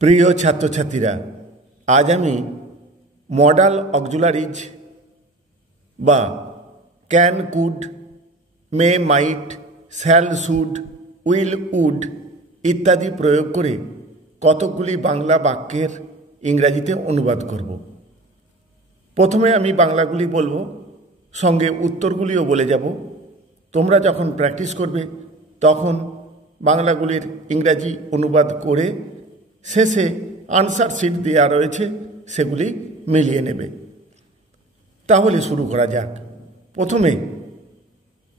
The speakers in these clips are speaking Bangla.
প্রিয় ছাত্রছাত্রীরা, আজ আমি মডাল অক্সিলারিজ বা can, could, may, might, shall, should, will, would ইত্যাদি প্রয়োগ করে কতকগুলি বাংলা বাক্যের ইংরাজিতে অনুবাদ করব। প্রথমে আমি বাংলাগুলি বলবো, সঙ্গে উত্তরগুলিও বলে যাব। তোমরা যখন প্র্যাকটিস করবে তখন বাংলাগুলির ইংরাজি অনুবাদ করে শেষে আনসার শিট দেওয়া রয়েছে, সেগুলি মিলিয়ে নেবে। তাহলে শুরু করা যাক। প্রথমে,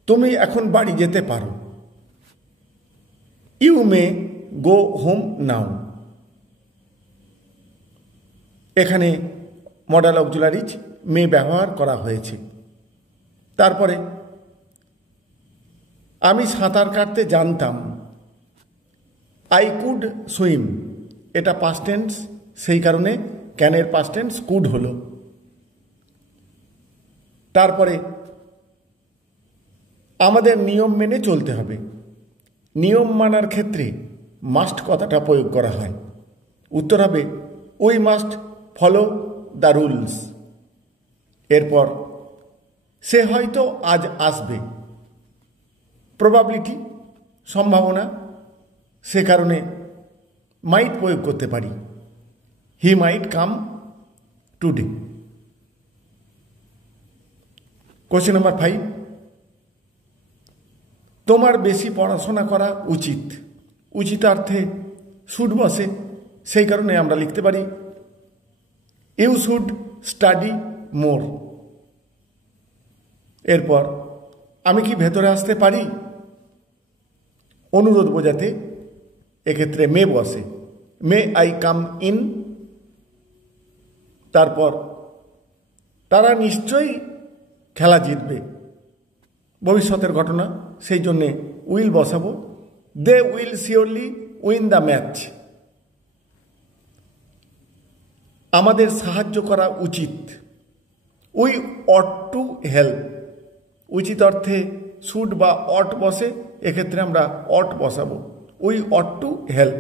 তুমি এখন বাড়ি যেতে পারো। You may go home now. এখানে মডাল অক্সিলারিজ মে ব্যবহার করা হয়েছে। তারপরে, আমি সাঁতার কাটতে জানতাম। I could swim. এটা পাস্ট টেন্স, সেই কারণে ক্যানের পাস্ট টেন্স কুড হলো। তারপরে, আমাদের নিয়ম মেনে চলতে হবে। নিয়ম মানার ক্ষেত্রে মাস্ট কথাটা প্রয়োগ করা হয়। উত্তর হবে we must follow the rules. এরপর, সে হয়তো আজ আসবে। প্রবাবিলিটি, সম্ভাবনা, সে কারণে মাইট প্রয়োগ করতে পারি। হি মাইট কাম টুডে। কোশ্চেন নাম্বার 5, তোমার বেশি পড়াশোনা করা উচিত। উচিতার্থে শুড বসে, সেই কারণে আমরা লিখতে পারি ইউ শুড স্টাডি মোর। এরপর, আমি কি ভেতরে আসতে পারি? অনুরোধ বোঝাতে এক্ষেত্রে মে বসে, মে আই কাম ইন। তারপর, তারা নিশ্চয়ই খেলা জিতবে, ভবিষ্যতের ঘটনা, সেই জন্যে উইল বসাবো। They will surely win the match. আমাদের সাহায্য করা উচিত। We ought to help. উচিত অর্থে শুড বা অট বসে, এক্ষেত্রে আমরা অট বসাবো। We ought to help.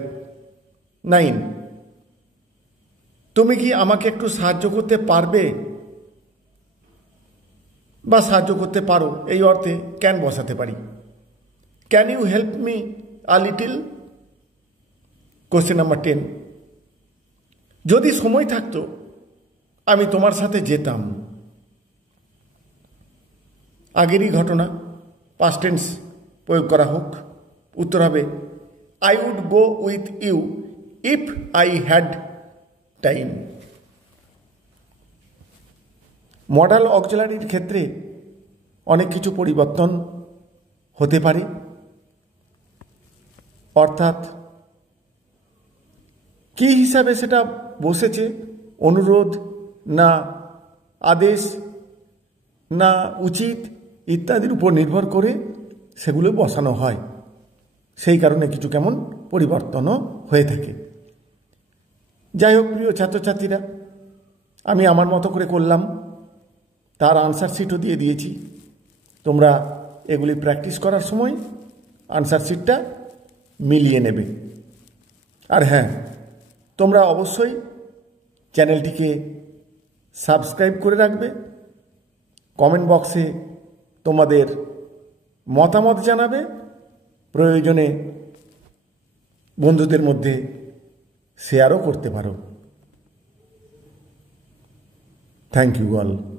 9, তুমি কি আমাকে একটু সাহায্য করতে পারবে বা সাহায্য করতে পারো, এই অর্থে ক্যান বসাতে পারি। Can you help me a little? Question number 10, যদি সময় থাকতো আমি তোমার সাথে যেতাম। আগেরই ঘটনা, পাস্ট টেন্স প্রয়োগ করা হোক। উত্তর হবে I would go with you if I had time. Modal অক্সিলারির ক্ষেত্রে অনেক কিছু পরিবর্তন হতে পারে, অর্থাৎ কি হিসাবে সেটা বসেছে, অনুরোধ না আদেশ না উচিত ইত্যাদির উপর নির্ভর করে সেগুলো বসানো হয়। সেই কারণে কিছু কেমন পরিবর্তনও হয়ে থাকে। যাই হোক প্রিয় ছাত্রছাত্রীরা, আমি আমার মতো করে করলাম, তার আনসার শিটও দিয়ে দিয়েছি। তোমরা এগুলি প্র্যাকটিস করার সময় আনসার শিটটা মিলিয়ে নেবে। আর হ্যাঁ, তোমরা অবশ্যই চ্যানেলটিকে সাবস্ক্রাইব করে রাখবে। কমেন্ট বক্সে তোমাদের মতামত জানাবে, প্রয়োজনে বন্ধুদের মধ্যে শেয়ারও করতে পারো। Thank you all.